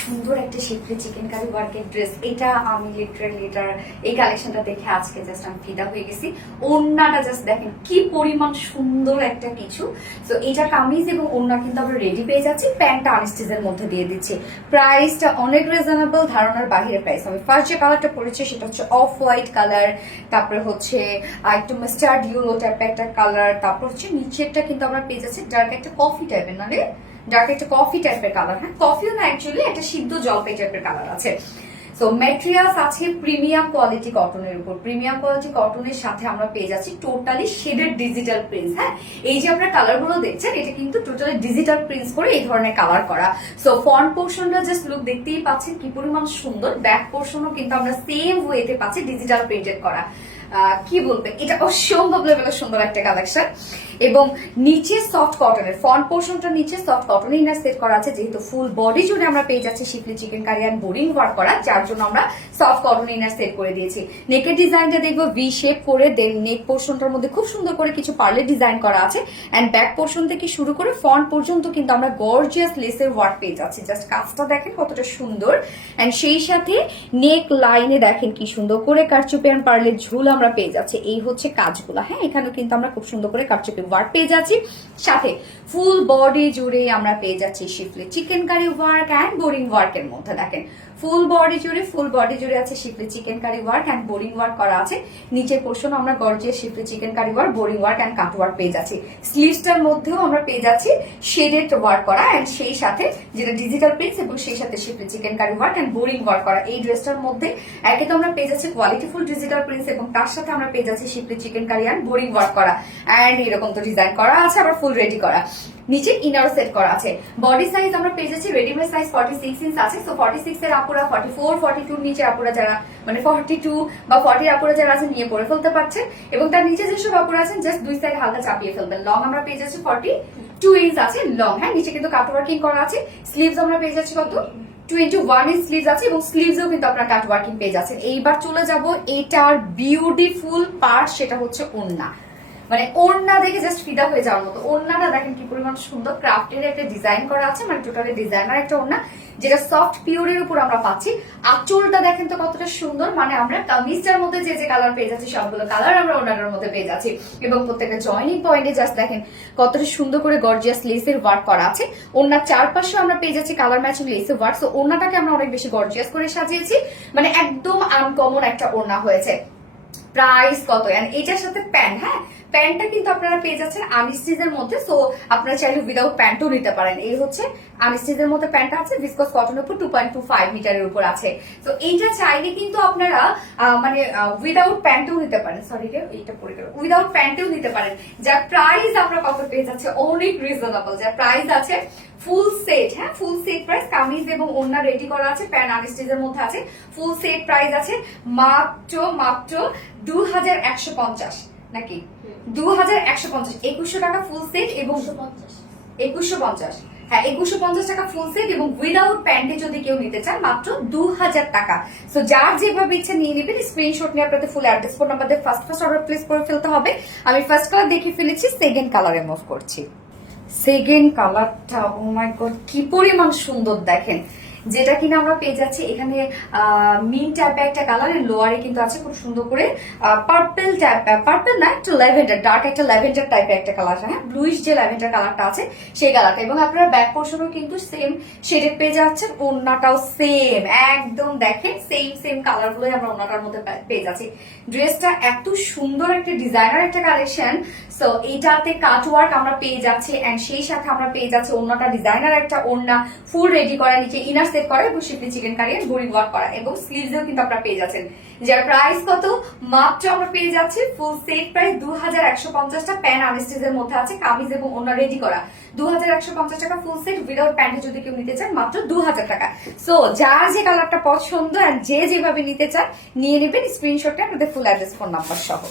সুন্দর একটা শিফলি chicken curry ওয়ার্কের ড্রেস, এটা আমি লিটারালি এটার এই কালেকশনটা দেখে আজকে জাস্ট আমি ফিদা হয়ে গেছি। ওড়নাটা জাস্ট দেখেন কি পরিমাণ সুন্দর একটা কিছু। তো এটা কামিজ এবং ওড়না কিন্তু আমরা রেডি পেয়ে যাচ্ছি, প্যান্টটা আনস্টিচের মধ্যে দিয়ে দিচ্ছি। প্রাইসটা অনেক রিজনেবল, ধারণার বাহিরে প্রাইস। আমি ফার্স্ট যে কালারটা পরেছি সেটা হচ্ছে অফ হোয়াইট কালার, তারপরে হচ্ছে একটু মাস্টার্ড ইয়েলো টাইপের একটা কালার, তারপর হচ্ছে নিচেরটা কিন্তু আমরা পেয়ে যাচ্ছি ডার্ক একটা কফি টাইপের, না রে ডার্ক একটা কফি টাইপের কালার। হ্যাঁ, কফিও না, অ্যাকচুয়ালি একটা সিদ্ধ জলপাই টাইপের কালার আছে। সো ম্যাটেরিয়ালস আছে প্রিমিয়াম কোয়ালিটি কটনের উপর। প্রিমিয়াম কোয়ালিটি কটনের সাথে আমরা পেয়ে যাচ্ছি টোটালি শেডেড ডিজিটাল প্রিন্টস। হ্যাঁ, এই যে আপনারা কালার গুলো দেখছেন এটা কিন্তু টোটালি ডিজিটাল প্রিন্টস করে এই ধরনের কালার করা। সো ফ্রন্ট পোর্শনটা জাস্ট লুক দেখতেই পাচ্ছেন কি পরিমাণ সুন্দর। ব্যাক পোর্শনও কিন্তু আমরা সেম ওয়েতে পাচ্ছি ডিজিটাল প্রিন্টেড করা। কি বলবে, এটা অসম্ভব লেভেলের সুন্দর একটা কালেকশন। এবং নিচে সফট কটনের, ফ্রন্ট পোর্শনটা নিচে সফট কটনের ইনার সেট করা আছে, যেহেতু ফুল বডি জুড়ে আমরা পেয়ে যাচ্ছি schiffli chikankari and boring work করা, যার জন্য আমরা সফট কটন ইনার সেট করে দিয়েছি। নেকের ডিজাইনটা দেখবো ভি শেপ করে, দেন নেক পোর্শনটার মধ্যে খুব সুন্দর করে কিছু পার্লের ডিজাইন করা আছে, এন্ড ব্যাক পোর্শন থেকে শুরু করে ফ্রন্ট পর্যন্ত কিন্তু আমরা গর্জিয়াস লেসের ওয়ার্ক পেয়ে যাচ্ছি। জাস্ট কাজটা দেখেন কতটা সুন্দর। এন্ড সেই সাথে নেক লাইনে দেখেন কি সুন্দর করে কারচুপি এন্ড পার্লের ঝুল আমরা পেয়ে যাচ্ছি। এই হচ্ছে কাজগুলো। হ্যাঁ, এখানেও কিন্তু আমরা খুব সুন্দর করে কারচুপি ওয়ার্ক পেয়ে যাচ্ছি। সাথে ফুল বডি জুড়ে আমরা পেয়ে যাচ্ছি schiffli chikankari work and boring ওয়ার্কের মধ্যে দেখেন ফুল বডি জুড়ে আছে schiffli chikankari work and boring work করা আছে। নিচের পোর্শন আমরা gorgeous schiffli chikankari work, boring work and cut work পেয়ে যাচ্ছি। স্লিভসটার মধ্যেও আমরা পেয়ে যাচ্ছি শেডেড ওয়ার্ক করা, এন্ড সেই সাথে যেটা ডিজিটাল প্রিন্টস এবং সেই সাথে schiffli chikankari work and boring work করা। এই ড্রেসটার মধ্যে একে তো আমরা পেয়ে যাচ্ছি কোয়ালিটিফুল ডিজিটাল প্রিন্টস এবং তার সাথে আমরা পেয়ে যাচ্ছি schiffli chikankari and boring work করা, এন্ড এরকম তো ডিজাইন করা আছে, আবার ফুল রেডি করা। নিচে ইনার সেট করা আছে। বডি সাইজ আমরা পেয়ে যাচ্ছি রেডিমেড সাইজ 46 ইঞ্চ আছে। সো 46 এর আপুরা 44 42 নিচে আপুরা যারা মানে 42 বা 40 আপুরা যারা আছেন নিয়ে পরে ফেলতে পারছেন, এবং তার নিচে যেসব আপুরা আছেন জাস্ট দুই সাইড হালকা চাপিয়ে ফেলবেন। লং আমরা পেয়ে যাচ্ছি 42 ইঞ্চ আছে লং। হ্যাঁ, নিচে কিন্তু কাট ওয়ার্কিং করা আছে। স্লিভস আমরা পেয়ে যাচ্ছি কত 21 ইঞ্চ স্লিভস আছে, এবং স্লিভসেও কিন্তু আপনারা কাট ওয়ার্কিং পেয়ে যাচ্ছেন। এইবার চলে যাব এটার বিউটিফুল পার্ট, সেটা হচ্ছে ওড়না। মানে ওড়না দেখে জাস্ট ফিদা হয়ে যাওয়ার মতো। ওড়নাটা দেখেন কি পরিমাণ সুন্দর, ক্রাফটের একটা ডিজাইন করা আছে, মানে টোটালি ডিজাইনার একটা ওড়না, যেটা সফট পিওরের উপর আমরা পাচ্ছি। আঁচলটা দেখেন তো কতটা সুন্দর, মানে আমরা কামিজটার মধ্যে যে যে কালার পেয়ে যাচ্ছি সবগুলো কালার আমরা ওড়নাটার মধ্যে পেয়ে যাচ্ছি। এবং প্রত্যেকটা জয়েনিং পয়েন্টে জাস্ট দেখেন কতটা সুন্দর করে গর্জিয়াস লেসের ওয়ার্ক করা আছে। ওড়নার চারপাশে আমরা পেয়ে যাচ্ছি কালার ম্যাচিং লেসের ওয়ার্ক। সো ওড়নাটাকে আমরা অনেক বেশি গর্জিয়াস করে সাজিয়েছি, মানে একদম আনকমন একটা ওড়না হয়েছে। প্রাইস কত? এটার সাথে প্যান্ট, হ্যাঁ প্যান্টটা কিন্তু আপনারা পেয়ে যাচ্ছেন আনস্টিচের মধ্যে। সো আপনারা চাইলে উইদাউট প্যান্টও নিতে পারেন। এই হচ্ছে আনস্টিচের মধ্যে প্যান্টটা আছে, ভিসকস কটনের উপর 2.25 মিটারের উপর আছে। তো এইটা চাইলে কিন্তু আপনারা মানে উইদাউট প্যান্টও নিতে পারেন। সরি রে, এইটা পড়ে গেল। উইদাউট প্যান্টও নিতে পারেন, যার প্রাইস আমরা কত পেয়ে যাচ্ছে অনেক রিজনেবল। যার প্রাইস আছে ফুল সেট, হ্যাঁ ফুল সেট প্রাইস, কামিজ এবং ওড়না রেডি করা আছে, প্যান্ট আনস্টিচের মধ্যে আছে। ফুল সেট প্রাইস আছে মাত্র 2150 নাকি 2150, 2100 টাকা ফুল সেট এবং 2150, হ্যাঁ 2150 টাকা ফুল সেট, এবং উইদাউট প্যান্টে যদি কেউ নিতে চান মাত্র 2000 টাকা। সো যার যেভাবে ইচ্ছা নিয়ে নেবেন, স্ক্রিনশট নিয়ে আপনাদের ফুল অ্যাড্রেস ফোন নাম্বার দিয়ে ফার্স্ট অর্ডার প্লেস করে ফেলতে হবে। আমি ফার্স্ট কালার দেখিয়ে ফেলেছি, সেকেন্ড কালারে মুভ করছি। সেকেন্ড কালারটা ও মাই গড কি পরিমাণ সুন্দর দেখেন, যেটা কিনা আমরা পেয়ে যাচ্ছি এখানে মিন টাইপের একটা কালারের লোয়ারে কিন্তু আছে খুব সুন্দর করে পার্পল টাইপ, পার্পল না একটু ল্যাভেন্ডার, ডার্ক একটা ল্যাভেন্ডার টাইপের একটা কালার, হ্যাঁ ব্লুইশ যে ল্যাভেন্ডার কালারটা আছে সেই কালারটা। এবং আপনারা ব্যাক পোর্শনও কিন্তু সেম শেডেড পেয়ে যাচ্ছেন, ওড়নাটাও সেম একদম দেখেন সেম কালার গুলোই আমরা ওড়নাটার মধ্যে পেয়ে যাচ্ছি। ড্রেসটা এত সুন্দর একটা ডিজাইনার একটা কালেকশন। সো এইটাতে কাট ওয়ার্ক আমরা পেয়ে যাচ্ছি, এন্ড সেই সাথে আমরা পেয়ে যাচ্ছি ওড়নাটা ডিজাইনার একটা ওড়না, ফুল রেডি করা, নিচে ইনার সেট করা এবং schiffli chikankari and boring work করা, এবং স্লিভসেও কিন্তু আপনারা পেয়ে যাচ্ছেন। যার প্রাইস কত মাত্র আমরা পেয়ে যাচ্ছি ফুল সেট প্রাইস 2150 টাকা। প্যান্ট আনস্টিচের মধ্যে আছে, কামিজ এবং ওড়না রেডি করা 2150 টাকা ফুল সেট। উইদাউট প্যান্টে যদি কেউ নিতে চান মাত্র 2000 টাকা। সো যার যে কালারটা পছন্দ এন্ড যে যেভাবে নিতে চান নিয়ে নেবেন, স্ক্রিনশটে আপনাদের ফুল অ্যাড্রেস ফোন নাম্বার সহ।